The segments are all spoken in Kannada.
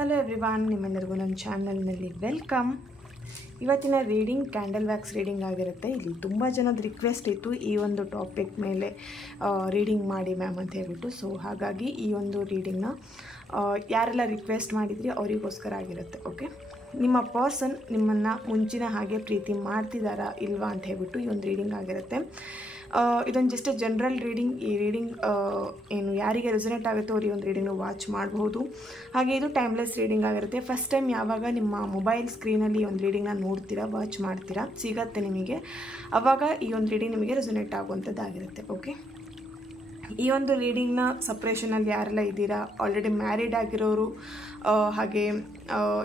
ಹಲೋ ಎವ್ರಿವಾನ್, ನಿಮ್ಮೆಲ್ಲರಿಗೂ ನನ್ನ ಚಾನಲ್ನಲ್ಲಿ ವೆಲ್ಕಮ್. ಇವತ್ತಿನ ರೀಡಿಂಗ್ ಕ್ಯಾಂಡಲ್ ವ್ಯಾಕ್ಸ್ ರೀಡಿಂಗ್ ಆಗಿರುತ್ತೆ. ಇಲ್ಲಿ ತುಂಬ ಜನದ ರಿಕ್ವೆಸ್ಟ್ ಇತ್ತು ಈ ಒಂದು ಟಾಪಿಕ್ ಮೇಲೆ ರೀಡಿಂಗ್ ಮಾಡಿ ಮ್ಯಾಮ್ ಅಂತ ಹೇಳ್ಬಿಟ್ಟು. ಸೊ ಹಾಗಾಗಿ ಈ ಒಂದು ರೀಡಿಂಗ್ನ ಯಾರೆಲ್ಲ ರಿಕ್ವೆಸ್ಟ್ ಮಾಡಿದ್ರಿ ಅವರಿಗೋಸ್ಕರ ಆಗಿರುತ್ತೆ. ಓಕೆ, ನಿಮ್ಮ ಪರ್ಸನ್ ನಿಮ್ಮನ್ನು ಮುಂಚಿನ ಹಾಗೆ ಪ್ರೀತಿ ಮಾಡ್ತಿದ್ದಾರಾ ಇಲ್ವಾ ಅಂತ ಹೇಳ್ಬಿಟ್ಟು ಈ ಒಂದು ರೀಡಿಂಗ್ ಆಗಿರುತ್ತೆ. ಇದೊಂದು ಜಸ್ಟ್ ಜನರಲ್ ರೀಡಿಂಗ್. ಈ ರೀಡಿಂಗ್ ಏನು ಯಾರಿಗೆ ರೆಸೊನೇಟ್ ಆಗುತ್ತೋ ಅವ್ರು ಈ ಒಂದು ರೀಡಿಂಗ್ನ ವಾಚ್ ಮಾಡಬಹುದು. ಹಾಗೆ ಇದು ಟೈಮ್ಲೆಸ್ ರೀಡಿಂಗ್ ಆಗಿರುತ್ತೆ. ಫಸ್ಟ್ ಟೈಮ್ ಯಾವಾಗ ನಿಮ್ಮ ಮೊಬೈಲ್ ಸ್ಕ್ರೀನಲ್ಲಿ ಈ ಒಂದು ರೀಡಿಂಗ್ನ ನೋಡ್ತೀರಾ, ವಾಚ್ ಮಾಡ್ತೀರಾ, ಸಿಗತ್ತೆ ನಿಮಗೆ, ಆವಾಗ ಈ ಒಂದು ರೀಡಿಂಗ್ ನಿಮಗೆ ರೆಸೊನೇಟ್ ಆಗುವಂಥದ್ದಾಗಿರುತ್ತೆ. ಓಕೆ, ಈ ಒಂದು ರೀಡಿಂಗ್ನ ಸಪ್ರೇಷನಲ್ಲಿ ಯಾರೆಲ್ಲ ಇದ್ದೀರಾ, ಆಲ್ರೆಡಿ ಮ್ಯಾರಿಡ್ ಆಗಿರೋರು, ಹಾಗೆ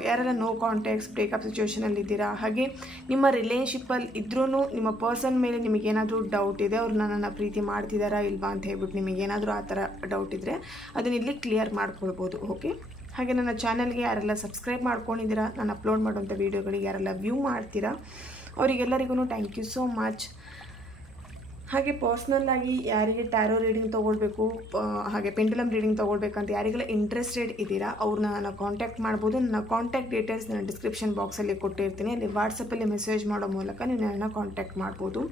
ಯಾರೆಲ್ಲ ನೋ ಕಾಂಟ್ಯಾಕ್ಟ್ಸ್ ಬ್ರೇಕಪ್ ಸಿಚುವೇಷನಲ್ಲಿ ಇದ್ದೀರಾ, ಹಾಗೆ ನಿಮ್ಮ ರಿಲೇಷನ್ಶಿಪ್ಪಲ್ಲಿ ಇದ್ರೂ ನಿಮ್ಮ ಪರ್ಸನ್ ಮೇಲೆ ನಿಮಗೇನಾದರೂ ಡೌಟ್ ಇದೆ, ಅವ್ರು ನನ್ನನ್ನು ಪ್ರೀತಿ ಮಾಡ್ತಿದ್ದಾರಾ ಇಲ್ವಾ ಅಂತ ಹೇಳ್ಬಿಟ್ಟು ನಿಮಗೇನಾದರೂ ಆ ಥರ ಡೌಟ್ ಇದ್ದರೆ ಅದನ್ನ ಇಲ್ಲಿ ಕ್ಲಿಯರ್ ಮಾಡ್ಕೊಳ್ಬೋದು. ಓಕೆ, ಹಾಗೆ ನನ್ನ ಚಾನಲ್ಗೆ ಯಾರೆಲ್ಲ ಸಬ್ಸ್ಕ್ರೈಬ್ ಮಾಡ್ಕೊಂಡಿದ್ದೀರಾ, ನಾನು ಅಪ್ಲೋಡ್ ಮಾಡುವಂಥ ವೀಡಿಯೋಗಳಿಗೆ ಯಾರೆಲ್ಲ ವ್ಯೂ ಮಾಡ್ತೀರಾ ಅವರಿಗೆಲ್ಲರಿಗೂ ಥ್ಯಾಂಕ್ ಯು ಸೋ ಮಚ್. ಹಾಗೆ ಪರ್ಸ್ನಲ್ಲಾಗಿ ಯಾರಿಗೆ ಟ್ಯಾರೋ ರೀಡಿಂಗ್ ತೊಗೊಳ್ಬೇಕು, ಹಾಗೆ ಪೆಂಡುಲಮ್ ರೀಡಿಂಗ್ ತೊಗೊಳ್ಬೇಕಂತ ಯಾರಿಗೆಲ್ಲ ಇಂಟ್ರೆಸ್ಟೆಡ್ ಇದ್ದೀರಾ ಅವ್ರನ್ನ ನಾನು ಕಾಂಟ್ಯಾಕ್ಟ್ ಮಾಡ್ಬೋದು. ನನ್ನ ಕಾಂಟ್ಯಾಕ್ಟ್ ಡೀಟೇಲ್ಸ್ ನಾನು ಡಿಸ್ಕ್ರಿಪ್ಷನ್ ಬಾಕ್ಸಲ್ಲಿ ಕೊಟ್ಟಿರ್ತೀನಿ. ಅಲ್ಲಿ ವಾಟ್ಸಪ್ಪಲ್ಲಿ ಮೆಸೇಜ್ ಮಾಡೋ ಮೂಲಕ ನೀವು ನನ್ನನ್ನು ಕಾಂಟ್ಯಾಕ್ಟ್ ಮಾಡ್ಬೋದು.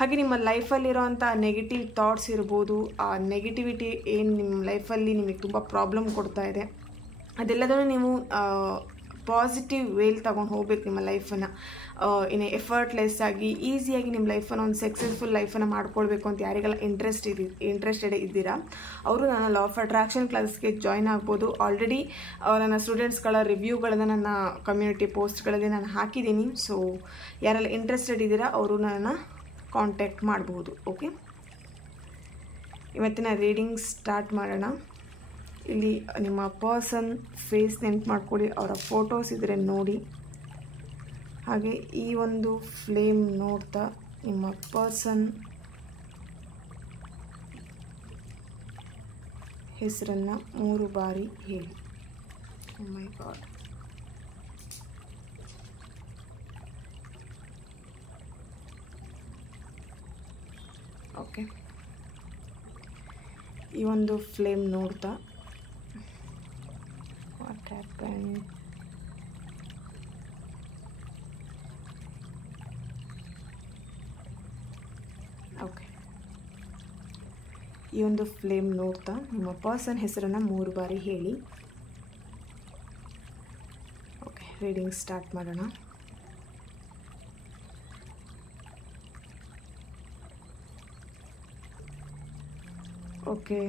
ಹಾಗೆ ನಿಮ್ಮ ಲೈಫಲ್ಲಿರೋವಂಥ ನೆಗೆಟಿವ್ ಥಾಟ್ಸ್ ಇರ್ಬೋದು, ಆ ನೆಗೆಟಿವಿಟಿ ಏನು ನಿಮ್ಮ ಲೈಫಲ್ಲಿ ನಿಮಗೆ ತುಂಬ ಪ್ರಾಬ್ಲಮ್ ಕೊಡ್ತಾ ಇದೆ, ಅದೆಲ್ಲದನ್ನು ನೀವು ಪಾಸಿಟಿವ್ ವೇಲ್ ತೊಗೊಂಡು ಹೋಗ್ಬೇಕು. ನಿಮ್ಮ ಲೈಫನ್ನು ಇನ್ನು ಎಫರ್ಟ್ಲೆಸ್ ಆಗಿ ಈಸಿಯಾಗಿ ನಿಮ್ಮ ಲೈಫನ್ನು ಒಂದು ಸಕ್ಸಸ್ಫುಲ್ ಲೈಫನ್ನು ಮಾಡ್ಕೊಳ್ಬೇಕು ಅಂತ ಯಾರಿಗೆಲ್ಲ ಇಂಟ್ರೆಸ್ಟೆಡ್ ಇದ್ದೀರಾ ಅವರು ನನ್ನ ಲಾ ಆಫ್ ಅಟ್ರಾಕ್ಷನ್ ಕ್ಲಾಸಸ್ಗೆ ಜಾಯ್ನ್ ಆಗ್ಬೋದು. ಆಲ್ರೆಡಿ ನನ್ನ ಸ್ಟೂಡೆಂಟ್ಸ್ಗಳ ರಿವ್ಯೂಗಳನ್ನು ನನ್ನ ಕಮ್ಯುನಿಟಿ ಪೋಸ್ಟ್ಗಳಲ್ಲಿ ನಾನು ಹಾಕಿದ್ದೀನಿ. ಸೊ ಯಾರೆಲ್ಲ ಇಂಟ್ರೆಸ್ಟೆಡ್ ಇದ್ದೀರಾ ಅವರು ನನ್ನನ್ನು ಕಾಂಟ್ಯಾಕ್ಟ್ ಮಾಡಬಹುದು. ಓಕೆ, ಇವತ್ತಿನ ರೀಡಿಂಗ್ ಸ್ಟಾರ್ಟ್ ಮಾಡೋಣ. ಇಲ್ಲಿ ನಿಮ್ಮ ಪರ್ಸನ್ ಫೇಸ್ ನೆನ್ಪು ಮಾಡ್ಕೊಳ್ಳಿ, ಅವರ ಫೋಟೋಸ್ ಇದ್ದರೆ ನೋಡಿ. ಹಾಗೆ ಈ ಒಂದು ಫ್ಲೇಮ್ ನೋಡ್ತಾ ನಿಮ್ಮ ಪರ್ಸನ್ ಹೆಸರನ್ನು 3 ಬಾರಿ ಹೇಳಿ. ಓ ಮೈ ಗಾಡ್, ಓಕೆ, ಈ ಒಂದು ಫ್ಲೇಮ್ ನೋಡ್ತಾ what happened, ಓಕೆ, ಈ ಒಂದು ಫ್ಲೇಮ್ ನೋಡ್ತಾ ನಿಮ್ಮ ಪರ್ಸನ್ ಹೆಸರನ್ನು 3 ಬಾರಿ ಹೇಳಿ. ಓಕೆ, ರೀಡಿಂಗ್ ಸ್ಟಾರ್ಟ್ ಮಾಡೋಣ. ಓಕೆ,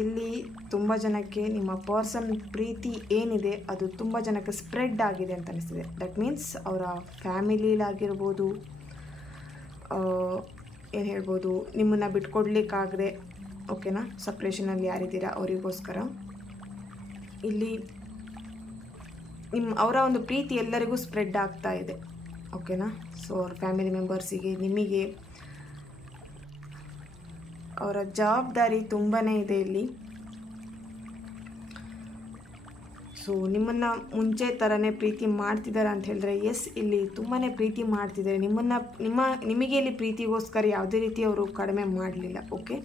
ಇಲ್ಲಿ ತುಂಬ ಜನಕ್ಕೆ ನಿಮ್ಮ ಪರ್ಸನ್ ಪ್ರೀತಿ ಏನಿದೆ ಅದು ತುಂಬ ಜನಕ್ಕೆ ಸ್ಪ್ರೆಡ್ ಆಗಿದೆ ಅಂತ ಅನಿಸ್ತಿದೆ. ದಟ್ ಮೀನ್ಸ್ ಅವರ ಫ್ಯಾಮಿಲಿಲಾಗಿರ್ಬೋದು, ಏನು ಹೇಳ್ಬೋದು, ನಿಮ್ಮನ್ನು ಬಿಟ್ಕೊಡ್ಲಿಕ್ಕಾಗದೆ, ಓಕೆನಾ, ಸಪ್ರೇಷನಲ್ಲಿ ಯಾರಿದ್ದೀರಾ ಅವರಿಗೋಸ್ಕರ ಇಲ್ಲಿ ಅವರ ಒಂದು ಪ್ರೀತಿ ಎಲ್ಲರಿಗೂ ಸ್ಪ್ರೆಡ್ ಆಗ್ತಾ ಇದೆ. ಓಕೆನಾ, ಸೊ ಅವ್ರ ಫ್ಯಾಮಿಲಿ ಮೆಂಬರ್ಸಿಗೆ, ನಿಮಗೆ ಅವರ ಜವಾಬ್ದಾರಿ ತುಂಬಾ ಇದೆ ಇಲ್ಲಿ. ಸೊ ನಿಮ್ಮನ್ನು ಮುಂಚೆ ಥರನೇ ಪ್ರೀತಿ ಮಾಡ್ತಿದ್ದಾರೆ ಅಂತ ಹೇಳಿದ್ರೆ ಎಸ್, ಇಲ್ಲಿ ತುಂಬಾ ಪ್ರೀತಿ ಮಾಡ್ತಿದ್ದಾರೆ ನಿಮಗೆ ಇಲ್ಲಿ ಪ್ರೀತಿಗೋಸ್ಕರ ಯಾವುದೇ ರೀತಿ ಅವರು ಕಡಿಮೆ ಮಾಡಲಿಲ್ಲ. ಓಕೆ,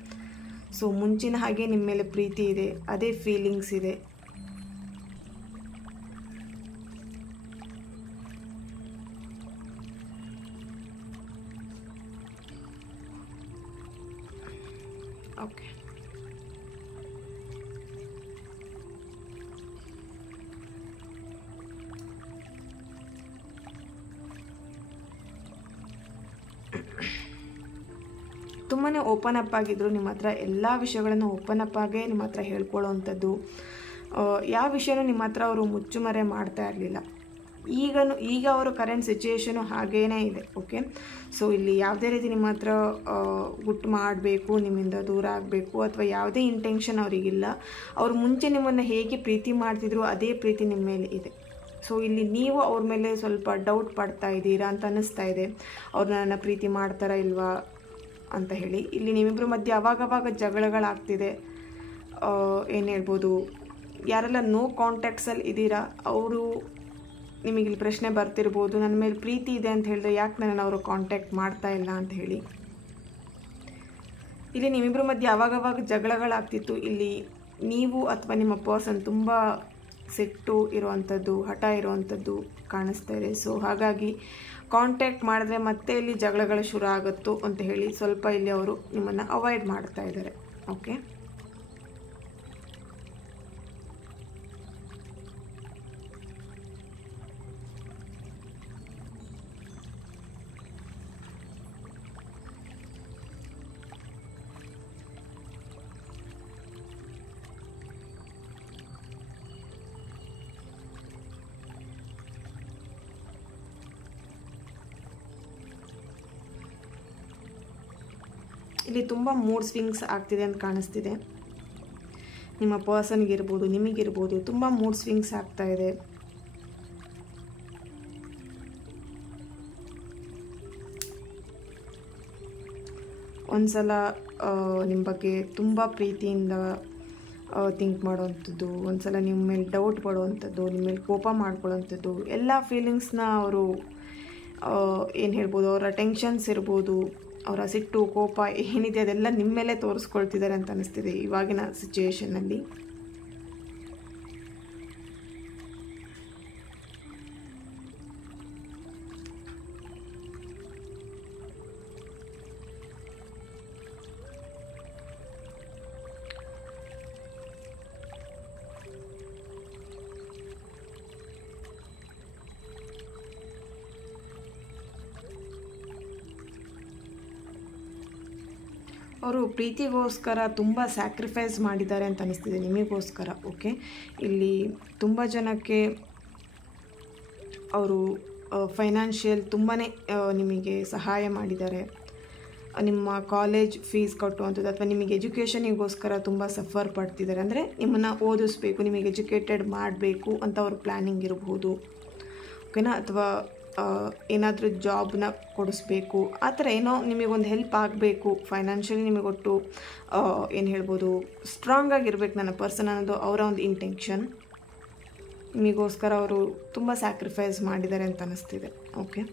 ಸೊ ಮುಂಚಿನ ಹಾಗೆ ನಿಮ್ಮ ಮೇಲೆ ಪ್ರೀತಿ ಇದೆ, ಅದೇ ಫೀಲಿಂಗ್ಸ್ ಇದೆ. ಓಕೆ, ತುಂಬಾ ಓಪನ್ ಅಪ್ ಆಗಿದ್ರು ನಿಮ್ಮ ಹತ್ರ, ಎಲ್ಲ ವಿಷಯಗಳನ್ನು ಓಪನ್ ಅಪ್ ಆಗೇ ನಿಮ್ಮ ಹತ್ರ ಹೇಳ್ಕೊಳ್ಳೋವಂಥದ್ದು. ಯಾವ ವಿಷಯನೂ ನಿಮ್ಮ ಹತ್ರ ಅವರು ಮುಚ್ಚುಮರೆ ಮಾಡ್ತಾ ಇರಲಿಲ್ಲ. ಈಗ ಅವರು ಕರೆಂಟ್ ಸಿಚುಯೇಷನು ಹಾಗೇ ಇದೆ. ಓಕೆ, ಸೊ ಇಲ್ಲಿ ಯಾವುದೇ ರೀತಿ ನಿಮ್ಮ ಹತ್ರ ಗುಟ್ಟು ಮಾಡಬೇಕು, ನಿಮ್ಮಿಂದ ದೂರ ಆಗಬೇಕು ಅಥವಾ ಯಾವುದೇ ಇಂಟೆನ್ಷನ್ ಅವರಿಗಿಲ್ಲ. ಅವರು ಮುಂಚೆ ನಿಮ್ಮನ್ನು ಹೇಗೆ ಪ್ರೀತಿ ಮಾಡ್ತಿದ್ರು ಅದೇ ಪ್ರೀತಿ ನಿಮ್ಮ ಮೇಲೆ ಇದೆ. ಸೊ ಇಲ್ಲಿ ನೀವು ಅವ್ರ ಮೇಲೆ ಸ್ವಲ್ಪ ಡೌಟ್ ಪಡ್ತಾ ಇದ್ದೀರಾ ಅಂತ ಅನ್ನಿಸ್ತಾ ಇದೆ, ಅವ್ರು ನನ್ನ ಪ್ರೀತಿ ಮಾಡ್ತಾರಾ ಇಲ್ವಾ ಅಂತ ಹೇಳಿ. ಇಲ್ಲಿ ನಿಮ್ಮಿಬ್ಬರ ಮಧ್ಯೆ ಅವಾಗವಾಗ ಜಗಳಗಳಾಗ್ತಿದೆ. ಏನು ಹೇಳ್ಬೋದು, ಯಾರೆಲ್ಲ ನೋ ಕಾಂಟ್ಯಾಕ್ಟ್ಸಲ್ಲಿ ಇದ್ದೀರಾ ಅವರು ನಿಮಗೆ ಇಲ್ಲಿ ಪ್ರಶ್ನೆ ಬರ್ತಿರ್ಬೋದು, ನನ್ನ ಮೇಲೆ ಪ್ರೀತಿ ಇದೆ ಅಂತ ಹೇಳಿದ್ರೆ ಯಾಕೆ ನನ್ನನ್ನು ಅವರು ಕಾಂಟ್ಯಾಕ್ಟ್ ಮಾಡ್ತಾ ಇಲ್ಲ ಅಂತ ಹೇಳಿ. ಇಲ್ಲಿ ನಿಮ್ಮಿಬ್ಬರ ಮಧ್ಯೆ ಅವಾಗವಾಗ ಜಗಳಗಳಾಗ್ತಿತ್ತು. ಇಲ್ಲಿ ನೀವು ಅಥವಾ ನಿಮ್ಮ ಪರ್ಸನ್ ತುಂಬ ಸಿಟ್ಟು ಇರುವಂಥದ್ದು, ಹಠ ಇರುವಂಥದ್ದು ಕಾಣಿಸ್ತಾ ಇದೆ. ಸೊ ಹಾಗಾಗಿ ಕಾಂಟ್ಯಾಕ್ಟ್ ಮಾಡಿದ್ರೆ ಮತ್ತೆ ಇಲ್ಲಿ ಜಗಳಗಳು ಶುರು ಆಗುತ್ತೋ ಅಂತ ಹೇಳಿ ಸ್ವಲ್ಪ ಇಲ್ಲಿ ಅವರು ನಿಮ್ಮನ್ನು ಅವಾಯ್ಡ್ ಮಾಡ್ತಾ ಇದ್ದಾರೆ. ಓಕೆ, ಇಲ್ಲಿ ತುಂಬ ಮೂಡ್ ಸ್ವಿಂಗ್ಸ್ ಆಗ್ತಿದೆ ಅಂತ ಕಾಣಿಸ್ತಿದೆ. ನಿಮ್ಮ ಪರ್ಸನ್ಗಿರ್ಬೋದು, ನಿಮಗಿರ್ಬೋದು, ತುಂಬ ಮೂಡ್ ಸ್ವಿಂಗ್ಸ್ ಆಗ್ತಾ ಇದೆ. ಒಂದ್ಸಲ ನಿಮ್ಮ ಬಗ್ಗೆ ತುಂಬ ಪ್ರೀತಿಯಿಂದ ಥಿಂಕ್ ಮಾಡೋವಂಥದ್ದು, ಒಂದ್ಸಲ ನಿಮ್ಮ ಮೇಲೆ ಡೌಟ್ ಪಡೋವಂಥದ್ದು, ನಿಮ್ಮ ಮೇಲೆ ಕೋಪ ಮಾಡ್ಕೊಳ್ಳೋವಂಥದ್ದು, ಎಲ್ಲ ಫೀಲಿಂಗ್ಸ್ನ ಅವರು ಏನು ಹೇಳ್ಬೋದು, ಅವರ ಟೆನ್ಷನ್ಸ್ ಇರ್ಬೋದು, ಅವರ ಸಿಟ್ಟು ಕೋಪ ಏನಿದೆ ಅದೆಲ್ಲ ನಿಮ್ಮ ಮೇಲೆ ತೋರಿಸ್ಕೊಳ್ತಿದ್ದಾರೆ ಅಂತ ಅನಿಸ್ತಿದೆ ಇವಾಗಿನ ಸಿಚುವೇಷನ್ನಲ್ಲಿ. ಅವರು ಪ್ರೀತಿಗೋಸ್ಕರ ತುಂಬ ಸ್ಯಾಕ್ರಿಫೈಸ್ ಮಾಡಿದ್ದಾರೆ ಅಂತ ಅನಿಸ್ತಿದೆ ನಿಮಗೋಸ್ಕರ. ಓಕೆ, ಇಲ್ಲಿ ತುಂಬ ಜನಕ್ಕೆ ಅವರು ಫೈನಾನ್ಷಿಯಲ್ ತುಂಬಾ ನಿಮಗೆ ಸಹಾಯ ಮಾಡಿದ್ದಾರೆ. ನಿಮ್ಮ ಕಾಲೇಜ್ ಫೀಸ್ ಕಟ್ಟುವಂಥದ್ದು ಅಥವಾ ನಿಮಗೆ ಎಜುಕೇಷನಿಗೋಸ್ಕರ ತುಂಬ ಸಫರ್ ಪಡ್ತಿದ್ದಾರೆ. ಅಂದರೆ ನಿಮ್ಮನ್ನು ಓದಿಸ್ಬೇಕು, ನಿಮಗೆ ಎಜುಕೇಟೆಡ್ ಮಾಡಬೇಕು ಅಂತ ಅವ್ರ ಪ್ಲ್ಯಾನಿಂಗ್ ಇರ್ಬೋದು. ಓಕೆನಾ, ಅಥವಾ ಏನಾದರೂ ಜಾಬ್ನ ಕೊಡಿಸ್ಬೇಕು, ಆ ಥರ ಏನೋ ನಿಮಗೊಂದು ಹೆಲ್ಪ್ ಆಗಬೇಕು, ಫೈನಾನ್ಷಿಯಲಿ ನಿಮಗೊಟ್ಟು ಏನು ಹೇಳ್ಬೋದು, ಸ್ಟ್ರಾಂಗ್ ಆಗಿರ್ಬೇಕು ನನ್ನ ಪರ್ಸನ್ ಅನ್ನೋದು ಅವರ ಒಂದು ಇಂಟೆನ್ಷನ್. ನಿಮಗೋಸ್ಕರ ಅವರು ತುಂಬ ಸ್ಯಾಕ್ರಿಫೈಸ್ ಮಾಡಿದ್ದಾರೆ ಅಂತ ಅನ್ನಿಸ್ತಿದೆ. ಓಕೆ,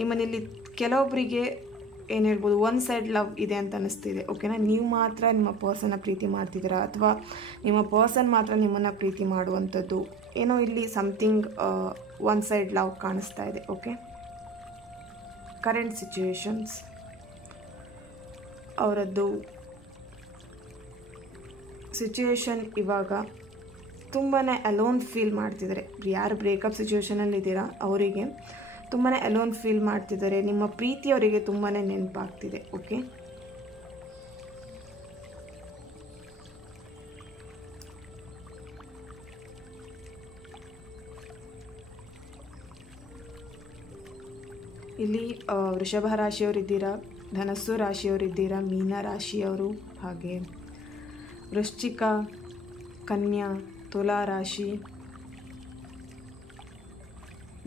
ನಿಮ್ಮನೇಲಿ ಕೆಲವೊಬ್ಬರಿಗೆ ಏನು ಹೇಳ್ಬೋದು, ಒನ್ ಸೈಡ್ ಲವ್ ಇದೆ ಅಂತ ಅನ್ನಿಸ್ತಿದೆ. ಓಕೆನಾ, ನೀವು ಮಾತ್ರ ನಿಮ್ಮ ಪರ್ಸನ್ನ ಪ್ರೀತಿ ಮಾಡ್ತಿದ್ದೀರಾ ಅಥವಾ ನಿಮ್ಮ ಪರ್ಸನ್ ಮಾತ್ರ ನಿಮ್ಮನ್ನು ಪ್ರೀತಿ ಮಾಡುವಂಥದ್ದು, ಏನೋ ಇಲ್ಲಿ ಸಮಥಿಂಗ್ ಒನ್ ಸೈಡ್ ಲವ್ ಕಾಣಿಸ್ತಾ ಇದೆ. ಓಕೆ, ಕರೆಂಟ್ ಸಿಚುವೇಶನ್ಸ್ ಅವರದ್ದು ಸಿಚುವೇಶನ್ ಇವಾಗ ತುಂಬಾ ಅಲೋನ್ ಫೀಲ್ ಮಾಡ್ತಿದ್ದಾರೆ. ಯಾರು ಬ್ರೇಕಪ್ ಸಿಚುವೇಶನಲ್ಲಿ ಇದ್ದೀರಾ ಅವರಿಗೆ ತುಂಬಾ ಅಲೋನ್ ಫೀಲ್ ಮಾಡ್ತಿದ್ದಾರೆ. ನಿಮ್ಮ ಪ್ರೀತಿ ಅವರಿಗೆ ತುಂಬಾ ನೆನಪಾಗ್ತಿದೆ. ಓಕೆ, ಇಲ್ಲಿ ವೃಷಭ ರಾಶಿಯವರಿದ್ದೀರಾ, ಧನಸ್ಸು ರಾಶಿಯವರಿದ್ದೀರಾ, ಮೀನ ರಾಶಿಯವರು, ಹಾಗೆ ವೃಶ್ಚಿಕ, ಕನ್ಯಾ, ತುಲಾ ರಾಶಿ,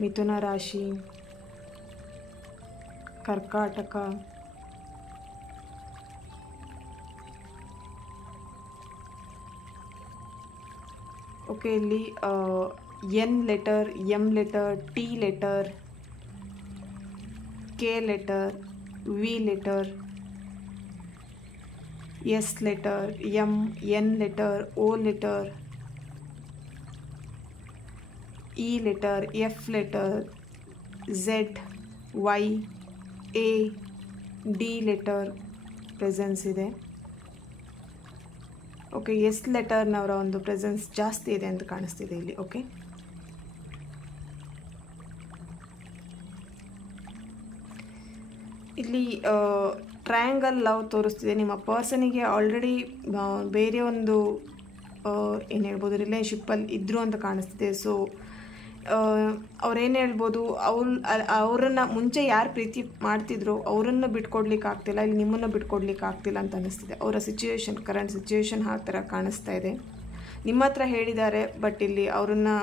ಮಿಥುನ ರಾಶಿ, ಕರ್ಕಾಟಕ, ಓಕೆ, ಇಲ್ಲಿ N letter, M letter, T letter, K letter, V letter, S letter, M, N letter, O letter, E letter, F letter, Z, Y, A, D letter presence ಇದೆ. ಓಕೆ, ಎಸ್ ಲೆಟರ್ನವರ ಒಂದು ಪ್ರೆಸೆನ್ಸ್ ಜಾಸ್ತಿ ಇದೆ ಅಂತ ಕಾಣಿಸ್ತಿದೆ ಇಲ್ಲಿ. ಓಕೆ, ಇಲ್ಲಿ ಟ್ರಯಾಂಗಲ್ ಲವ್ ತೋರಿಸ್ತಿದೆ. ನಿಮ್ಮ ಪರ್ಸನಿಗೆ ಆಲ್ರೆಡಿ ಬೇರೆ ಒಂದು ಏನು ಹೇಳ್ಬೋದು ರಿಲೇಶನ್ಶಿಪ್ಪಲ್ಲಿ ಇದ್ದರು ಅಂತ ಕಾಣಿಸ್ತಿದೆ. ಸೊ ಅವ್ರೇನು ಹೇಳ್ಬೋದು, ಅವರನ್ನು ಮುಂಚೆ ಯಾರು ಪ್ರೀತಿ ಮಾಡ್ತಿದ್ರು ಅವರನ್ನು ಬಿಟ್ಕೊಡ್ಲಿಕ್ಕೆ ಆಗ್ತಿಲ್ಲ, ಇಲ್ಲಿ ನಿಮ್ಮನ್ನು ಬಿಟ್ಕೊಡ್ಲಿಕ್ಕೆ ಆಗ್ತಿಲ್ಲ ಅಂತ ಅನ್ನಿಸ್ತಿದೆ. ಅವರ ಸಿಚುವೇಶನ್, ಕರೆಂಟ್ ಸಿಚುವೇಶನ್ ಆ ಥರ ಕಾಣಿಸ್ತಾ ಇದೆ. ನಿಮ್ಮ ಹತ್ರ ಹೇಳಿದ್ದಾರೆ, ಬಟ್ ಇಲ್ಲಿ ಅವರನ್ನು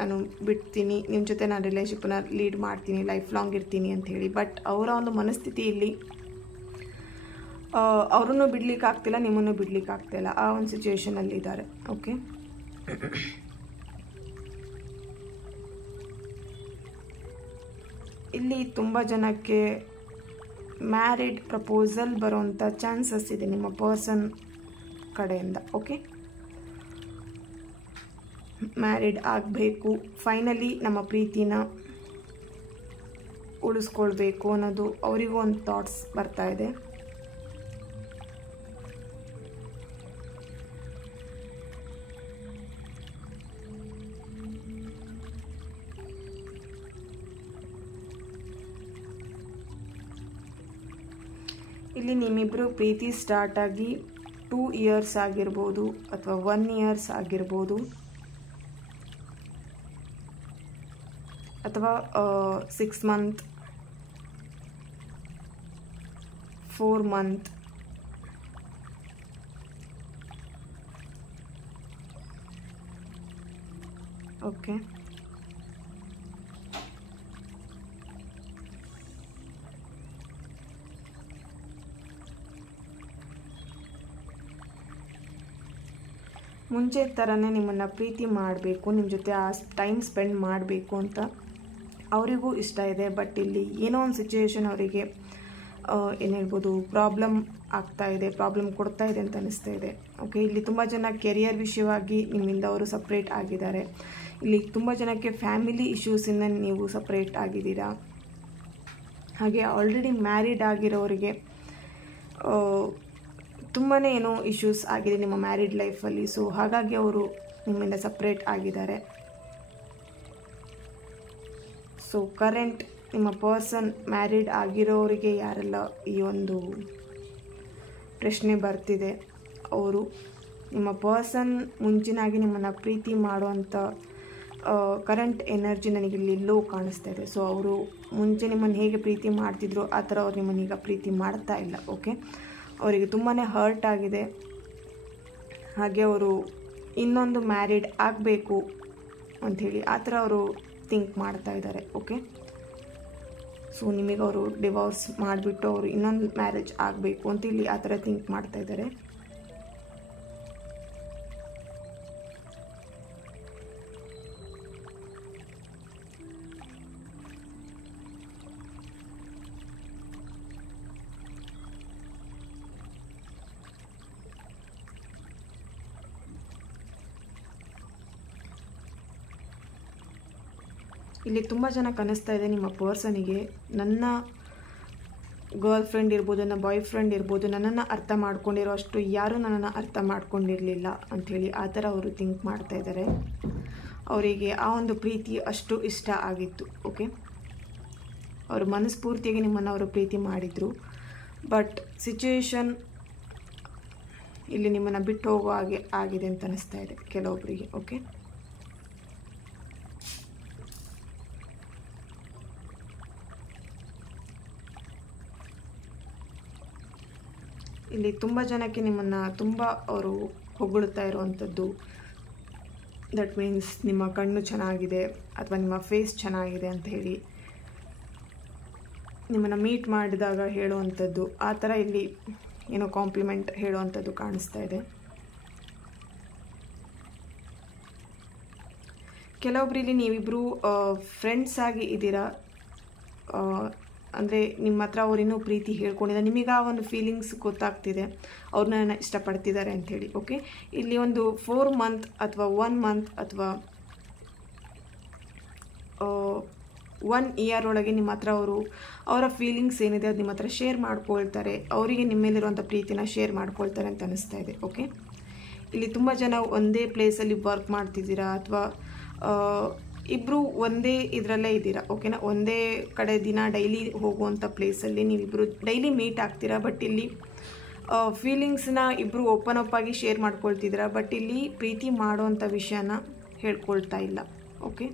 ನಾನು ಬಿಡ್ತೀನಿ, ನಿಮ್ಮ ಜೊತೆ ನಾನು ರಿಲೇಶನ್ಶಿಪ್ಪನ್ನ ಲೀಡ್ ಮಾಡ್ತೀನಿ, ಲೈಫ್ ಲಾಂಗ್ ಇರ್ತೀನಿ ಅಂತ ಹೇಳಿ. ಬಟ್ ಅವರ ಒಂದು ಮನಸ್ಥಿತಿ ಇಲ್ಲಿ ಅವರನ್ನು ಬಿಡ್ಲಿಕ್ಕೆ ಆಗ್ತಿಲ್ಲ, ನಿಮ್ಮನ್ನು ಬಿಡ್ಲಿಕ್ಕೆ ಆಗ್ತಿಲ್ಲ, ಆ ಒಂದು ಸಿಚುವೇಶನಲ್ಲಿ ಇದ್ದಾರೆ. ಓಕೆ, ಇಲ್ಲಿ ತುಂಬ ಜನಕ್ಕೆ ಮ್ಯಾರಿಡ್ ಪ್ರಪೋಸಲ್ ಬರೋವಂಥ ಚಾನ್ಸಸ್ ಇದೆ. ನಿಮ್ಮ ಪರ್ಸನ್ ಕಡೆಯಿಂದ. ಓಕೆ, ಮ್ಯಾರಿಡ್ ಆಗಬೇಕು, ಫೈನಲಿ ನಮ್ಮ ಪ್ರೀತಿನ ಉಳಿಸ್ಕೊಳ್ಬೇಕು ಅನ್ನೋದು ಅವರಿಗೂ ಒಂದು ಥಾಟ್ಸ್ ಬರ್ತಾ ಇದೆ. ಇಲ್ಲಿ ನಿಮ್ಮಿಬ್ಬರು ಪ್ರೀತಿ ಸ್ಟಾರ್ಟ್ ಆಗಿ 2 ಇಯರ್ಸ್ ಆಗಿರ್ಬೋದು ಅಥವಾ 1 ಇಯರ್ಸ್ ಆಗಿರ್ಬೋದು ಅಥವಾ 6 ಮಂತ್ 4 ಮಂತ್. ಓಕೆ, ಮುಂಚೆ ಥರನೇ ನಿಮ್ಮನ್ನು ಪ್ರೀತಿ ಮಾಡಬೇಕು, ನಿಮ್ಮ ಜೊತೆ ಆ ಟೈಮ್ ಸ್ಪೆಂಡ್ ಮಾಡಬೇಕು ಅಂತ ಅವರಿಗೂ ಇಷ್ಟ ಇದೆ. ಬಟ್ ಇಲ್ಲಿ ಏನೋ ಒಂದು ಸಿಚುವೇಶನ್ ಅವರಿಗೆ ಏನು ಹೇಳ್ಬೋದು, ಪ್ರಾಬ್ಲಮ್ ಆಗ್ತಾ ಇದೆ, ಪ್ರಾಬ್ಲಮ್ ಕೊಡ್ತಾ ಇದೆ ಅಂತ ಅನಿಸ್ತಾ ಇದೆ. ಓಕೆ, ಇಲ್ಲಿ ತುಂಬ ಜನ ಕೆರಿಯರ್ ವಿಷಯವಾಗಿ ನಿಮ್ಮಿಂದ ಅವರು ಸಪ್ರೇಟ್ ಆಗಿದ್ದಾರೆ. ಇಲ್ಲಿ ತುಂಬ ಜನಕ್ಕೆ ಫ್ಯಾಮಿಲಿ ಇಶ್ಯೂಸಿಂದ ನೀವು ಸಪ್ರೇಟ್ ಆಗಿದ್ದೀರಾ. ಹಾಗೆ ಆಲ್ರೆಡಿ ಮ್ಯಾರಿಡ್ ಆಗಿರೋರಿಗೆ ತುಂಬಾ ಏನೋ ಇಶ್ಯೂಸ್ ಆಗಿದೆ ನಿಮ್ಮ ಮ್ಯಾರಿಡ್ ಲೈಫಲ್ಲಿ. ಸೊ ಹಾಗಾಗಿ ಅವರು ನಿಮ್ಮಿಂದ ಸಪ್ರೇಟ್ ಆಗಿದ್ದಾರೆ. ಸೊ ಕರೆಂಟ್ ನಿಮ್ಮ ಪರ್ಸನ್ ಮ್ಯಾರಿಡ್ ಆಗಿರೋರಿಗೆ ಯಾರೆಲ್ಲ ಈ ಒಂದು ಪ್ರಶ್ನೆ ಬರ್ತಿದೆ, ಅವರು ನಿಮ್ಮ ಪರ್ಸನ್ ಮುಂಚಿನಾಗಿ ನಿಮ್ಮನ್ನು ಪ್ರೀತಿ ಮಾಡುವಂಥ ಕರೆಂಟ್ ಎನರ್ಜಿ ನನಗಿಲ್ಲಿ ಲೋ ಕಾಣಿಸ್ತಾ ಇದೆ. ಸೊ ಅವರು ಮುಂಚೆ ನಿಮ್ಮನ್ನು ಹೇಗೆ ಪ್ರೀತಿ ಮಾಡ್ತಿದ್ರು ಆ ಥರ ಅವ್ರು ನಿಮ್ಮನ್ನೀಗ ಪ್ರೀತಿ ಮಾಡ್ತಾ ಇಲ್ಲ. ಓಕೆ, ಅವರಿಗೆ ತುಂಬಾ ಹರ್ಟ್ ಆಗಿದೆ. ಹಾಗೆ ಅವರು ಇನ್ನೊಂದು ಮ್ಯಾರಿಡ್ ಆಗಬೇಕು ಅಂಥೇಳಿ ಆ ಥರ ಅವರು ಥಿಂಕ್ ಮಾಡ್ತಾ ಇದ್ದಾರೆ. ಓಕೆ, ಸೊ ನಿಮಗೆ ಅವರು ಡಿವೋರ್ಸ್ ಮಾಡಿಬಿಟ್ಟು ಅವರು ಇನ್ನೊಂದು ಮ್ಯಾರೇಜ್ ಆಗಬೇಕು ಅಂತ ಇಲ್ಲಿ ಆ ಥರ ಥಿಂಕ್ ಮಾಡ್ತಾ ಇದ್ದಾರೆ. ಇಲ್ಲಿ ತುಂಬ ಜನ ಕನಿಸ್ತಾ ಇದೆ ನಿಮ್ಮ ಪರ್ಸನಿಗೆ, ನನ್ನ ಗರ್ಲ್ ಫ್ರೆಂಡ್ ಇರ್ಬೋದು, ನನ್ನ ಬಾಯ್ ಫ್ರೆಂಡ್ ಇರ್ಬೋದು, ನನ್ನನ್ನು ಅರ್ಥ ಮಾಡ್ಕೊಂಡಿರೋ ಅಷ್ಟು ಯಾರೂ ನನ್ನನ್ನು ಅರ್ಥ ಮಾಡ್ಕೊಂಡಿರಲಿಲ್ಲ ಅಂಥೇಳಿ ಆ ಥರ ಅವರು ಥಿಂಕ್ ಮಾಡ್ತಾ ಇದ್ದಾರೆ. ಅವರಿಗೆ ಆ ಒಂದು ಪ್ರೀತಿ ಅಷ್ಟು ಇಷ್ಟ ಆಗಿತ್ತು. ಓಕೆ, ಅವರು ಮನಸ್ಫೂರ್ತಿಯಾಗಿ ನಿಮ್ಮನ್ನು ಅವರು ಪ್ರೀತಿ ಮಾಡಿದರು. ಬಟ್ ಸಿಚುವೇಶನ್ ಇಲ್ಲಿ ನಿಮ್ಮನ್ನು ಬಿಟ್ಟು ಹೋಗೋ ಹಾಗೆ ಆಗಿದೆ ಅಂತ ಅನಿಸ್ತಾ ಇದೆ ಕೆಲವೊಬ್ಬರಿಗೆ. ಓಕೆ, ಇಲ್ಲಿ ತುಂಬ ಜನಕ್ಕೆ ನಿಮ್ಮನ್ನು ತುಂಬ ಅವರು ಹೊಗಳ್ತಾ ಇರುವಂಥದ್ದು. ದಟ್ ಮೀನ್ಸ್ ನಿಮ್ಮ ಕಣ್ಣು ಚೆನ್ನಾಗಿದೆ ಅಥವಾ ನಿಮ್ಮ ಫೇಸ್ ಚೆನ್ನಾಗಿದೆ ಅಂತ ಹೇಳಿ ನಿಮ್ಮನ್ನು ಮೀಟ್ ಮಾಡಿದಾಗ ಹೇಳುವಂಥದ್ದು, ಆ ಥರ ಇಲ್ಲಿ ಏನೋ ಕಾಂಪ್ಲಿಮೆಂಟ್ ಹೇಳುವಂಥದ್ದು ಕಾಣಿಸ್ತಾ ಇದೆ. ಕೆಲವೊಬ್ಬರಲ್ಲಿ ನೀವಿಬ್ಬರು ಫ್ರೆಂಡ್ಸ್ ಆಗಿ ಇದ್ದೀರಾ, ಅಂದರೆ ನಿಮ್ಮ ಹತ್ರ ಅವ್ರು ಇನ್ನೂ ಪ್ರೀತಿ ಹೇಳ್ಕೊಂಡಿದ್ದಾರೆ, ನಿಮಗೆ ಆ ಒಂದು ಫೀಲಿಂಗ್ಸ್ ಗೊತ್ತಾಗ್ತಿದೆ ಅವ್ರನ್ನ ನನ್ನ ಇಷ್ಟಪಡ್ತಿದ್ದಾರೆ ಅಂಥೇಳಿ. ಓಕೆ, ಇಲ್ಲಿ ಒಂದು 4 ಮಂತ್ ಅಥವಾ 1 ಮಂತ್ ಅಥವಾ 1 ಇಯರ್ ಒಳಗೆ ನಿಮ್ಮ ಹತ್ರ ಅವರ ಫೀಲಿಂಗ್ಸ್ ಏನಿದೆ ಅದು ನಿಮ್ಮ ಹತ್ರ ಶೇರ್ ಮಾಡ್ಕೊಳ್ತಾರೆ, ಅವರಿಗೆ ನಿಮ್ಮ ಮೇಲಿರುವಂಥ ಪ್ರೀತಿನ ಶೇರ್ ಮಾಡ್ಕೊಳ್ತಾರೆ ಅಂತ ಅನಿಸ್ತಾ ಇದೆ. ಓಕೆ, ಇಲ್ಲಿ ತುಂಬ ಜನ ಒಂದೇ ಪ್ಲೇಸಲ್ಲಿ ವರ್ಕ್ ಮಾಡ್ತಿದ್ದೀರಾ ಅಥವಾ ಇಬ್ಬರು ಒಂದೇ ಇದರಲ್ಲೇ ಇದ್ದೀರಾ. ಓಕೆನಾ, ಒಂದೇ ಕಡೆ ದಿನ ಡೈಲಿ ಹೋಗುವಂಥ ಪ್ಲೇಸಲ್ಲಿ ನೀವಿಬ್ಬರು ಡೈಲಿ ಮೀಟ್ ಆಗ್ತೀರಾ. ಬಟ್ ಇಲ್ಲಿ ಫೀಲಿಂಗ್ಸ್ನ ಇಬ್ಬರು ಓಪನ್ ಅಪ್ ಆಗಿ ಶೇರ್ ಮಾಡ್ಕೊಳ್ತಿದ್ದೀರಾ. ಬಟ್ ಇಲ್ಲಿ ಪ್ರೀತಿ ಮಾಡೋವಂಥ ವಿಷಯನ ಹೇಳ್ಕೊಳ್ತಾ ಇಲ್ಲ. ಓಕೆ,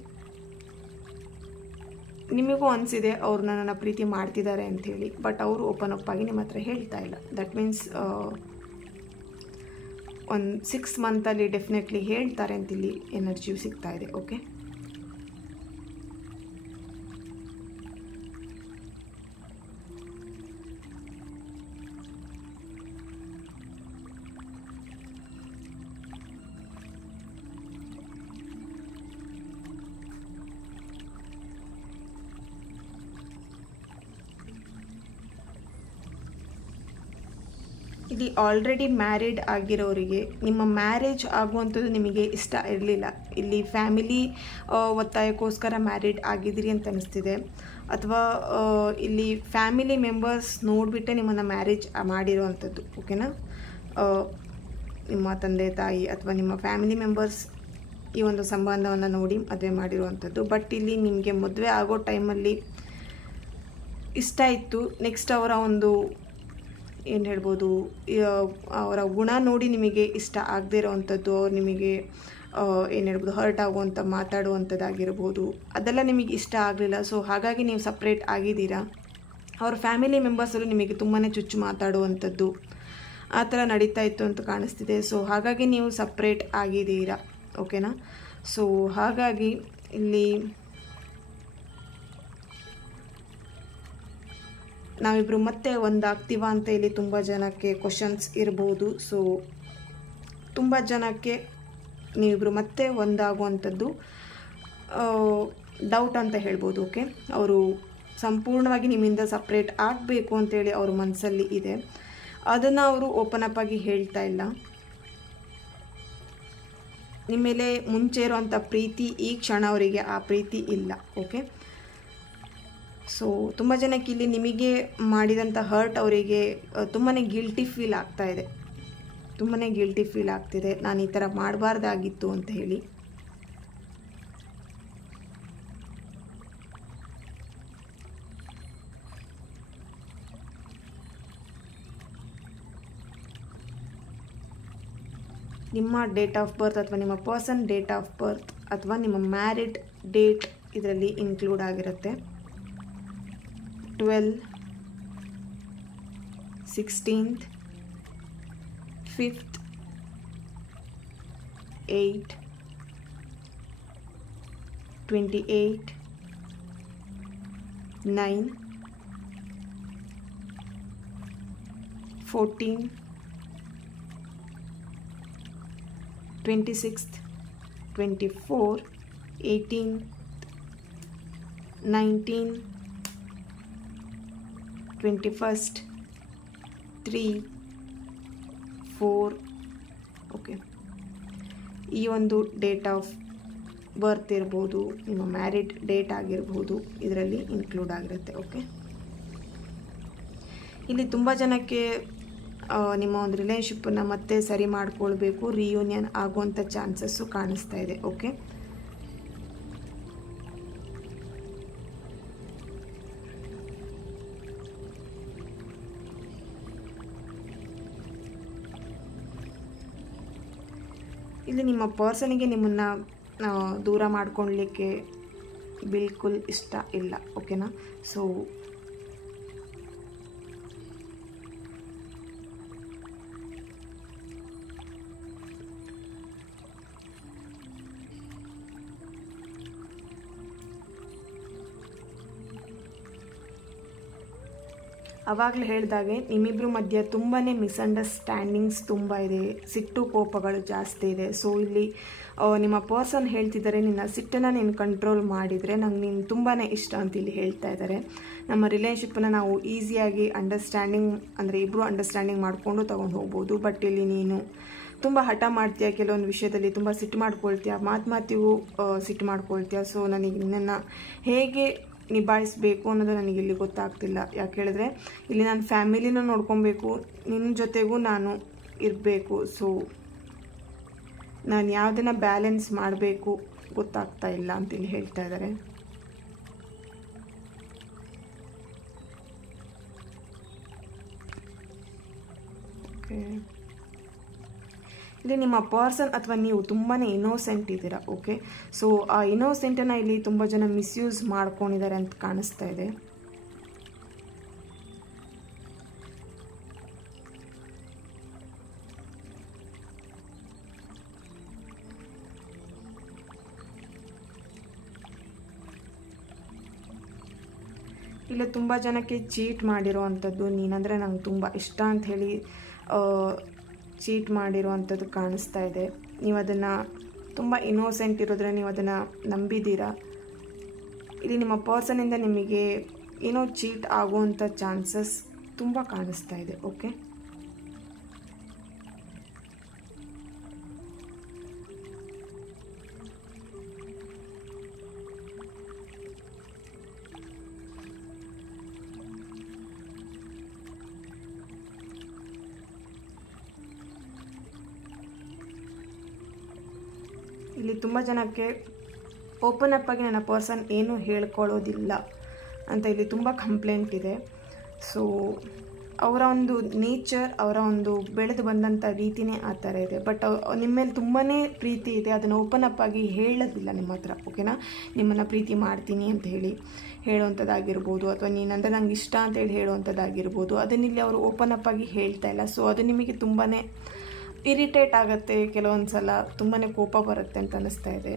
ನಿಮಗೂ ಅನಿಸಿದೆ ಅವ್ರು ನನ್ನನ್ನು ಪ್ರೀತಿ ಮಾಡ್ತಿದ್ದಾರೆ ಅಂಥೇಳಿ, ಬಟ್ ಅವರು ಓಪನ್ ಅಪ್ ಆಗಿ ನಿಮ್ಮ ಹತ್ರ ಹೇಳ್ತಾ ಇಲ್ಲ. ದಟ್ ಮೀನ್ಸ್ ಒಂದು 6 ಮಂತಲ್ಲಿ ಡೆಫಿನೆಟ್ಲಿ ಹೇಳ್ತಾರೆ ಅಂತ ಇಲ್ಲಿ ಎನರ್ಜಿಯು ಸಿಗ್ತಾ ಇದೆ. ಓಕೆ, ಇಲ್ಲಿ ಆಲ್ರೆಡಿ ಮ್ಯಾರಿಡ್ ಆಗಿರೋರಿಗೆ ನಿಮ್ಮ ಮ್ಯಾರೇಜ್ ಆಗುವಂಥದ್ದು ನಿಮಗೆ ಇಷ್ಟ ಇರಲಿಲ್ಲ, ಇಲ್ಲಿ ಫ್ಯಾಮಿಲಿ ಒತ್ತಾಯಕ್ಕೋಸ್ಕರ ಮ್ಯಾರಿಡ್ ಆಗಿದ್ದೀರಿ ಅಂತ ಅನಿಸ್ತಿದೆ, ಅಥವಾ ಇಲ್ಲಿ ಫ್ಯಾಮಿಲಿ ಮೆಂಬರ್ಸ್ ನೋಡಿಬಿಟ್ಟೆ ನಿಮ್ಮನ್ನು ಮ್ಯಾರೇಜ್ ಮಾಡಿರೋವಂಥದ್ದು. ಓಕೆನಾ, ನಿಮ್ಮ ತಂದೆ ತಾಯಿ ಅಥವಾ ನಿಮ್ಮ ಫ್ಯಾಮಿಲಿ ಮೆಂಬರ್ಸ್ ಈ ಒಂದು ಸಂಬಂಧವನ್ನು ನೋಡಿ ಮದುವೆ ಮಾಡಿರುವಂಥದ್ದು. ಬಟ್ ಇಲ್ಲಿ ನಿಮಗೆ ಮದುವೆ ಆಗೋ ಟೈಮಲ್ಲಿ ಇಷ್ಟ ಇತ್ತು, ನೆಕ್ಸ್ಟ್ ಅವರ ಒಂದು ಏನು ಹೇಳ್ಬೋದು, ಅವರ ಗುಣ ನೋಡಿ ನಿಮಗೆ ಇಷ್ಟ ಆಗದೇ ಇರೋವಂಥದ್ದು, ಅವ್ರು ನಿಮಗೆ ಏನು ಹೇಳ್ಬೋದು ಹರ್ಟ್ ಆಗುವಂಥ ಮಾತಾಡುವಂಥದ್ದಾಗಿರ್ಬೋದು, ಅದೆಲ್ಲ ನಿಮಗೆ ಇಷ್ಟ ಆಗಲಿಲ್ಲ. ಸೊ ಹಾಗಾಗಿ ನೀವು ಸಪ್ರೇಟ್ ಆಗಿದ್ದೀರಾ. ಅವ್ರ ಫ್ಯಾಮಿಲಿ ಮೆಂಬರ್ಸಲ್ಲೂ ನಿಮಗೆ ತುಂಬಾ ಚುಚ್ಚು ಮಾತಾಡುವಂಥದ್ದು ಆ ಥರ ನಡೀತಾ ಇತ್ತು ಅಂತ ಕಾಣಿಸ್ತಿದೆ. ಸೊ ಹಾಗಾಗಿ ನೀವು ಸಪ್ರೇಟ್ ಆಗಿದ್ದೀರಾ. ಓಕೆನಾ, ಸೊ ಹಾಗಾಗಿ ಇಲ್ಲಿ ನಾವಿಬ್ಬರು ಮತ್ತೆ ಒಂದಾಗ್ತೀವ ಅಂತ ಇಲ್ಲಿ ತುಂಬ ಜನಕ್ಕೆ ಕ್ವಶನ್ಸ್ ಇರ್ಬೋದು. ಸೊ ತುಂಬ ಜನಕ್ಕೆ ನೀವಿಬ್ಬರು ಮತ್ತೆ ಒಂದಾಗುವಂಥದ್ದು ಡೌಟ್ ಅಂತ ಹೇಳ್ಬೋದು. ಓಕೆ, ಅವರು ಸಂಪೂರ್ಣವಾಗಿ ನಿಮ್ಮಿಂದ ಸಪ್ರೇಟ್ ಆಗಬೇಕು ಅಂತೇಳಿ ಅವ್ರ ಮನಸ್ಸಲ್ಲಿ ಇದೆ, ಅದನ್ನು ಅವರು ಓಪನ್ ಅಪ್ ಆಗಿ ಹೇಳ್ತಾ ಇಲ್ಲ. ನಿಮ್ಮ ಮೇಲೆ ಮುಂಚೆ ಇರುವಂಥ ಪ್ರೀತಿ ಈ ಕ್ಷಣ ಅವರಿಗೆ ಆ ಪ್ರೀತಿ ಇಲ್ಲ. ಓಕೆ, ಸೊ ತುಂಬ ಜನಕ್ಕೆ ಇಲ್ಲಿ ನಿಮಗೆ ಮಾಡಿದಂಥ ಹರ್ಟ್ ಅವರಿಗೆ ತುಂಬಾ ಗಿಲ್ಟಿ ಫೀಲ್ ಆಗ್ತಾಯಿದೆ, ತುಂಬಾ ಗಿಲ್ಟಿ ಫೀಲ್ ಆಗ್ತಿದೆ, ನಾನು ಈ ಥರ ಮಾಡಬಾರ್ದಾಗಿತ್ತು ಅಂತ ಹೇಳಿ. ನಿಮ್ಮ ಡೇಟ್ ಆಫ್ ಬರ್ತ್ ಅಥವಾ ನಿಮ್ಮ ಪರ್ಸನ್ ಡೇಟ್ ಆಫ್ ಬರ್ತ್ ಅಥವಾ ನಿಮ್ಮ ಮ್ಯಾರಿಡ್ ಡೇಟ್ ಇದರಲ್ಲಿ ಇನ್ಕ್ಲೂಡ್ ಆಗಿರುತ್ತೆ. 12, 16th, 5th, 8, 28, 9, 14, 26th, 24, 18, 19, 21st, 3, 4. Okay, ಈ ಒಂದು ಡೇಟ್ ಆಫ್ ಬರ್ತ್ ಇರ್ಬೋದು, ನಿಮ್ಮ ಮ್ಯಾರಿಡ್ ಡೇಟ್ ಆಗಿರ್ಬೋದು, ಇದರಲ್ಲಿ ಇನ್ಕ್ಲೂಡ್ ಆಗಿರುತ್ತೆ. ಓಕೆ, ಇಲ್ಲಿ ತುಂಬ ಜನಕ್ಕೆ ನಿಮ್ಮ ಒಂದು ರಿಲೇಶನ್ಶಿಪ್ಪನ್ನು ಮತ್ತೆ ಸರಿ ಮಾಡ್ಕೊಳ್ಬೇಕು, ರಿಯೂನಿಯನ್ ಆಗುವಂಥ ಚಾನ್ಸಸ್ಸು ಕಾಣಿಸ್ತಾ ಇದೆ. ಓಕೆ, ಇಲ್ಲಿ ನಿಮ್ಮ ಪರ್ಸನಿಗೆ ನಿಮ್ಮನ್ನು ದೂರ ಮಾಡ್ಕೊಳ್ಲಿಕ್ಕೆ ಬಿಲ್ಕುಲ್ ಇಷ್ಟ ಇಲ್ಲ. ಓಕೆನಾ, ಸೊ ಆವಾಗಲೇ ಹೇಳಿದಾಗೆ ನಿಮ್ಮಿಬ್ಬರ ಮಧ್ಯೆ ತುಂಬಾ ಮಿಸ್ಅಂಡರ್ಸ್ಟ್ಯಾಂಡಿಂಗ್ಸ್ ತುಂಬ ಇದೆ, ಸಿಟ್ಟು ಕೋಪಗಳು ಜಾಸ್ತಿ ಇದೆ. ಸೊ ಇಲ್ಲಿ ನಿಮ್ಮ ಪರ್ಸನ್ ಹೇಳ್ತಿದ್ದಾರೆ, ನಿನ್ನ ಸಿಟ್ಟನ್ನು ನೀನು ಕಂಟ್ರೋಲ್ ಮಾಡಿದರೆ ನಂಗೆ ನೀನು ತುಂಬಾ ಇಷ್ಟ ಅಂತ ಇಲ್ಲಿ ಹೇಳ್ತಾ ಇದ್ದಾರೆ. ನಮ್ಮ ರಿಲೇಶನ್ಶಿಪ್ಪನ್ನು ನಾವು ಈಸಿಯಾಗಿ ಅಂಡರ್ಸ್ಟ್ಯಾಂಡಿಂಗ್ ಅಂದರೆ ಇಬ್ಬರು ಅಂಡರ್ಸ್ಟ್ಯಾಂಡಿಂಗ್ ಮಾಡಿಕೊಂಡು ತೊಗೊಂಡು ಹೋಗ್ಬೋದು. ಬಟ್ ಇಲ್ಲಿ ನೀನು ತುಂಬ ಹಠ ಮಾಡ್ತೀಯ, ಕೆಲವೊಂದು ವಿಷಯದಲ್ಲಿ ತುಂಬ ಸಿಟ್ಟು ಮಾಡ್ಕೊಳ್ತೀಯ, ಮಾತಿಗೂ ಸಿಟ್ಟು ಮಾಡ್ಕೊಳ್ತೀಯ. ಸೊ ನನಗೆ ನಿನ್ನನ್ನು ಹೇಗೆ ನಿಭಾಯಿಸಬೇಕು ಅನ್ನೋದು ನನಗೆ ಇಲ್ಲಿ ಗೊತ್ತಾಗ್ತಿಲ್ಲ. ಯಾಕೆ ಹೇಳಿದ್ರೆ ಇಲ್ಲಿ ನಾನು ಫ್ಯಾಮಿಲಿನೂ ನೋಡ್ಕೊಬೇಕು, ನಿನ್ನ ಜೊತೆಗೂ ನಾನು ಇರಬೇಕು. ಸೊ ನಾನು ಯಾವುದನ್ನು ಬ್ಯಾಲೆನ್ಸ್ ಮಾಡಬೇಕು ಗೊತ್ತಾಗ್ತಾ ಇಲ್ಲ ಅಂತೇಳಿ ಹೇಳ್ತಾ ಇದ್ದಾರೆ. ಓಕೆ, ಇಲ್ಲಿ ನಿಮ್ಮ ಪರ್ಸನ್ ಅಥವಾ ನೀವು ತುಂಬಾ ಇನ್ನೋಸೆಂಟ್ ಇದ್ದೀರಾ. ಓಕೆ, ಸೊ ಆ ಇನ್ನೋಸೆಂಟನ್ನು ಇಲ್ಲಿ ತುಂಬ ಜನ ಮಿಸ್ಯೂಸ್ ಮಾಡ್ಕೊಂಡಿದ್ದಾರೆ ಅಂತ ಕಾಣಿಸ್ತಾ ಇದೆ. ಇಲ್ಲಿ ತುಂಬ ಜನಕ್ಕೆ ಚೀಟ್ ಮಾಡಿರೋ ಅಂಥದ್ದು, ನೀನಂದರೆ ನಂಗೆ ತುಂಬ ಇಷ್ಟ ಅಂತ ಹೇಳಿ ಚೀಟ್ ಮಾಡಿರುವಂಥದ್ದು ಕಾಣಿಸ್ತಾ ಇದೆ. ನೀವು ಅದನ್ನು ತುಂಬ ಇನ್ನೋಸೆಂಟ್ ಇರೋದ್ರೆ ನೀವು ಅದನ್ನು ನಂಬಿದ್ದೀರಾ. ಇಲ್ಲಿ ನಿಮ್ಮ ಪರ್ಸನಿಂದ ನಿಮಗೆ ಏನೋ ಚೀಟ್ ಆಗುವಂಥ ಚಾನ್ಸಸ್ ತುಂಬ ಕಾಣಿಸ್ತಾ ಇದೆ. ಓಕೆ, ಇಲ್ಲಿ ತುಂಬ ಜನಕ್ಕೆ ಓಪನ್ ಅಪ್ ಆಗಿ ನನ್ನ ಪರ್ಸನ್ ಏನೂ ಹೇಳ್ಕೊಳ್ಳೋದಿಲ್ಲ ಅಂತ ಇಲ್ಲಿ ತುಂಬ ಕಂಪ್ಲೇಂಟ್ ಇದೆ. ಸೊ ಅವರ ಒಂದು ನೇಚರ್, ಅವರ ಒಂದು ಬೆಳೆದು ಬಂದಂಥ ರೀತಿಯೇ ಆ ಥರ ಇದೆ. ಬಟ್ ನಿಮ್ಮ ಮೇಲೆ ತುಂಬಾ ಪ್ರೀತಿ ಇದೆ, ಅದನ್ನು ಓಪನ್ ಅಪ್ ಆಗಿ ಹೇಳೋದಿಲ್ಲ ನಿಮ್ಮ ಹತ್ರ. ಓಕೆನಾ, ನಿಮ್ಮನ್ನು ಪ್ರೀತಿ ಮಾಡ್ತೀನಿ ಅಂತ ಹೇಳುವಂಥದ್ದಾಗಿರ್ಬೋದು, ಅಥವಾ ನೀನಂದರೆ ನಂಗೆ ಇಷ್ಟ ಅಂತೇಳಿ ಹೇಳುವಂಥದ್ದಾಗಿರ್ಬೋದು, ಅದನ್ನಿಲ್ಲಿ ಅವರು ಓಪನ್ ಅಪ್ ಆಗಿ ಹೇಳ್ತಾ ಇಲ್ಲ. ಸೊ ಅದು ನಿಮಗೆ ತುಂಬಾ ಇರಿಟೇಟ್ ಆಗುತ್ತೆ, ಕೆಲವೊಂದು ಸಲ ತುಂಬಾ ಕೋಪ ಬರುತ್ತೆ ಅಂತ ಅನ್ನಿಸ್ತಾ ಇದೆ.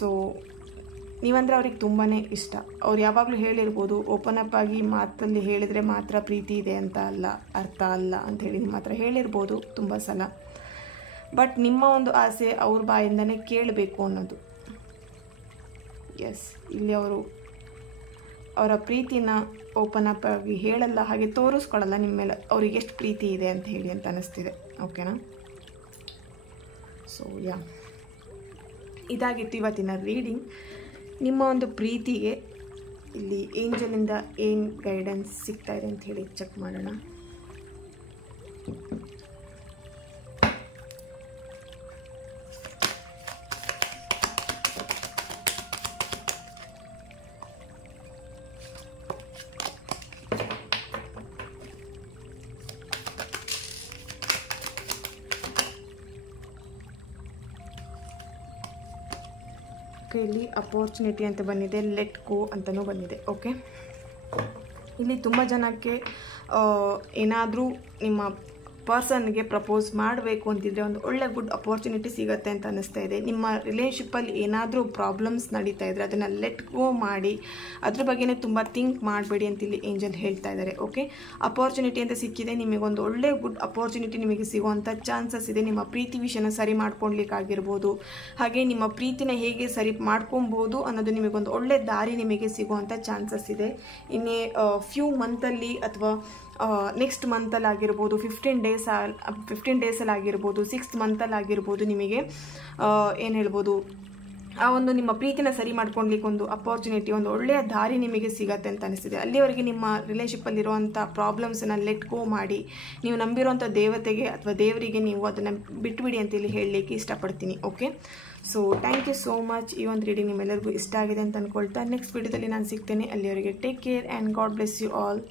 ಸೊ ನೀವಂದರೆ ಅವ್ರಿಗೆ ತುಂಬಾ ಇಷ್ಟ. ಅವ್ರು ಯಾವಾಗಲೂ ಹೇಳಿರ್ಬೋದು, ಓಪನ್ ಅಪ್ ಆಗಿ ಮಾತಲ್ಲಿ ಹೇಳಿದರೆ ಮಾತ್ರ ಪ್ರೀತಿ ಇದೆ ಅಂತ ಅರ್ಥ ಅಲ್ಲ ಅಂಥೇಳಿ ನಿಮ್ಮ ಹತ್ರ ಹೇಳಿರ್ಬೋದು ತುಂಬ ಸಲ. ಬಟ್ ನಿಮ್ಮ ಒಂದು ಆಸೆ ಅವ್ರ ಬಾಯಿಂದನೇ ಕೇಳಬೇಕು ಅನ್ನೋದು. ಎಸ್, ಇಲ್ಲಿ ಅವರು ಅವರ ಪ್ರೀತಿನ ಓಪನ್ ಅಪ್ ಆಗಿ ಹೇಳಲ್ಲ, ಹಾಗೆ ತೋರಿಸ್ಕೊಳ್ಳಲ್ಲ ನಿಮ್ಮ ಮೇಲೆ ಅವ್ರಿಗೆ ಎಷ್ಟು ಪ್ರೀತಿ ಇದೆ ಅಂತ ಹೇಳಿ ಅಂತ ಅನ್ನಿಸ್ತಿದೆ. ಓಕೆನಾ, ಸೊ ಇದಾಗಿತ್ತು ಇವತ್ತಿನ ರೀಡಿಂಗ್. ನಿಮ್ಮ ಒಂದು ಪ್ರೀತಿಗೆ ಇಲ್ಲಿ ಏಂಜಲಿಂದ ಏನು ಗೈಡೆನ್ಸ್ ಸಿಗ್ತಾ ಇದೆ ಅಂತ ಹೇಳಿ ಚೆಕ್ ಮಾಡೋಣ. ಇಲ್ಲಿ ಅಪರ್ಚುನಿಟಿ ಅಂತ ಬಂದಿದೆ, ಲೆಟ್ ಗೋ ಅಂತಲೂ ಬಂದಿದೆ. ಓಕೆ, ಇಲ್ಲಿ ತುಂಬ ಜನಕ್ಕೆ ಏನಾದರೂ ನಿಮ್ಮ ಪರ್ಸನ್ಗೆ ಪ್ರಪೋಸ್ ಮಾಡಬೇಕು ಅಂತಿದ್ರೆ ಒಂದು ಒಳ್ಳೆ ಗುಡ್ ಅಪರ್ಚುನಿಟಿ ಸಿಗುತ್ತೆ ಅಂತ ಅನ್ನಿಸ್ತಾ ಇದೆ. ನಿಮ್ಮ ರಿಲೇಷನ್ಶಿಪ್ಪಲ್ಲಿ ಏನಾದರೂ ಪ್ರಾಬ್ಲಮ್ಸ್ ನಡೀತಾ ಇದ್ದರೆ ಅದನ್ನು ಲೆಟ್ ಗೋ ಮಾಡಿ, ಅದ್ರ ಬಗ್ಗೆನೇ ತುಂಬ ಥಿಂಕ್ ಮಾಡಬೇಡಿ ಅಂತ ಇಲ್ಲಿ ಏಂಜಲ್ ಹೇಳ್ತಾ ಇದ್ದಾರೆ. ಓಕೆ, ಅಪರ್ಚುನಿಟಿ ಅಂತ ಸಿಕ್ಕಿದೆ, ನಿಮಗೊಂದು ಒಳ್ಳೆ ಗುಡ್ ಅಪರ್ಚುನಿಟಿ ನಿಮಗೆ ಸಿಗುವಂಥ ಚಾನ್ಸಸ್ ಇದೆ. ನಿಮ್ಮ ಪ್ರೀತಿ ವಿಷಯನ ಸರಿ ಮಾಡ್ಕೊಳ್ಲಿಕ್ಕಾಗಿರ್ಬೋದು, ಹಾಗೆ ನಿಮ್ಮ ಪ್ರೀತಿನ ಹೇಗೆ ಸರಿ ಮಾಡ್ಕೊಬೋದು ಅನ್ನೋದು ನಿಮಗೊಂದು ಒಳ್ಳೆ ದಾರಿ ನಿಮಗೆ ಸಿಗುವಂಥ ಚಾನ್ಸಸ್ ಇದೆ. ಇನ್ನೇ ಫ್ಯೂ ಮಂತಲ್ಲಿ ಅಥವಾ ನೆಕ್ಸ್ಟ್ ಮಂತಲ್ಲಿ ಆಗಿರ್ಬೋದು, 15 ಡೇಸಲ್ಲಿ ಆಗಿರ್ಬೋದು, 6th ಮಂತಲ್ಲಿ ಆಗಿರ್ಬೋದು, ನಿಮಗೆ ಏನು ಹೇಳ್ಬೋದು, ಆ ಒಂದು ನಿಮ್ಮ ಪ್ರೀತಿನ ಸರಿ ಮಾಡ್ಕೊಳ್ಲಿಕ್ಕೆ ಒಂದು ಅಪರ್ಚುನಿಟಿ, ಒಂದು ಒಳ್ಳೆಯ ದಾರಿ ನಿಮಗೆ ಸಿಗತ್ತೆ ಅಂತ ಅನಿಸ್ತಿದೆ. ಅಲ್ಲಿವರೆಗೆ ನಿಮ್ಮ ರಿಲೇಷನ್ಶಿಪ್ಪಲ್ಲಿರುವಂಥ ಪ್ರಾಬ್ಲಮ್ಸನ್ನು ಲೆಟ್ ಗೋ ಮಾಡಿ, ನೀವು ನಂಬಿರುವಂಥ ದೇವತೆಗೆ ಅಥವಾ ದೇವರಿಗೆ ನೀವು ಅದನ್ನು ಬಿಟ್ಬಿಡಿ ಅಂತ ಇಲ್ಲಿ ಹೇಳಲಿಕ್ಕೆ ಇಷ್ಟಪಡ್ತೀನಿ. Okay, so thank you so much. ಈ ಒಂದು ರೀಡಿಂಗ್ ನಿಮ್ಮೆಲ್ಲರಿಗೂ ಇಷ್ಟ ಆಗಿದೆ ಅಂತ ಅಂದ್ಕೊಳ್ತಾ ನೆಕ್ಸ್ಟ್ ವಿಡಿಯೋದಲ್ಲಿ ನಾನು ಸಿಗ್ತೇನೆ. ಅಲ್ಲಿವರೆಗೆ take care and God bless you all.